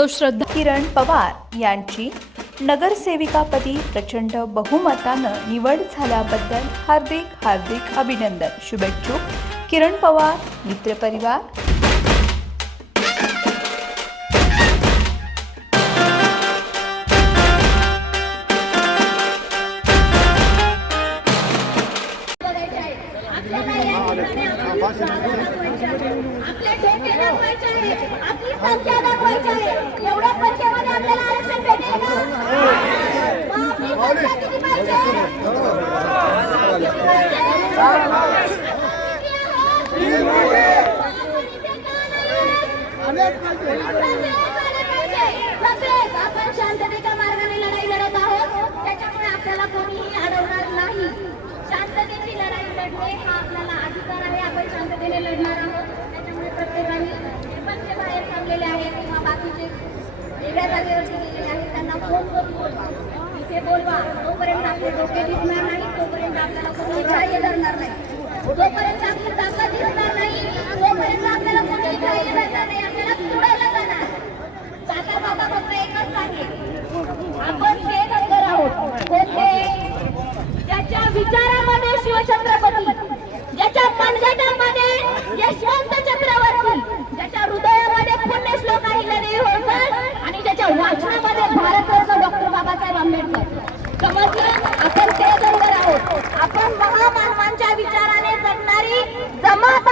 सौ श्रद्धा किरण पवार यांची नगरसेविकापदी प्रचंड बहुमतानं निवड झाल्याबद्दल हार्दिक हार्दिक अभिनंदन. शुभेच्छुक किरण पवार मित्रपरिवार. आपल्या ठेके दाखवायचे आहे, आपली संख्या दाखवायची आहे. एवढ्या संख्येमध्ये आपल्याला आरक्षण भेटेल का? मग आपली संख्या किती पाहिजे? आपण शांततेच्या मार्गाने लढाई लढत आहोत, त्याच्यामुळे आपल्याला कोणीही अडवणार नाही. शांततेची लढाई लढणे हा आपल्याला अधिकार आहे. आपण शांततेने लढणार आहोत. त्याच्यामुळे प्रत्येकाने जे बाहेर थांबलेले आहेत किंवा बाकीचे वेगळ्या जागेवरती गेलेले आहेत त्यांना फोन करून बोलवा, इथे बोलवा. तोपर्यंत आपले डोके दिसणार नाही, तोपर्यंत आपल्याला कोणी ग्राह्य धरणार नाही. जोपर्यंत आपली ताकद दिसणार नाही तोपर्यंत आपल्याला कोणी ग्राह्य धरणार नाही. आपल्याला पुढायला जाणार. आता बाबा फक्त एकच सांगेल, आपण ते धनगर आहोत कोणते? ज्याच्या विचारामध्ये शिवछत्रपती, ज्याच्या मनगटामध्ये यशवंत चक्रवर्ती, ज्याच्या हृदयामध्ये पुण्यश्लोक अहिल्यादेवी होळकर आणि ज्याच्या वाचनामध्ये भारतरत्न डॉक्टर बाबासाहेब आंबेडकर. समजलं? आपण ते धनगर आहोत. आपण महामानवांच्या विचाराने जगणारी जमात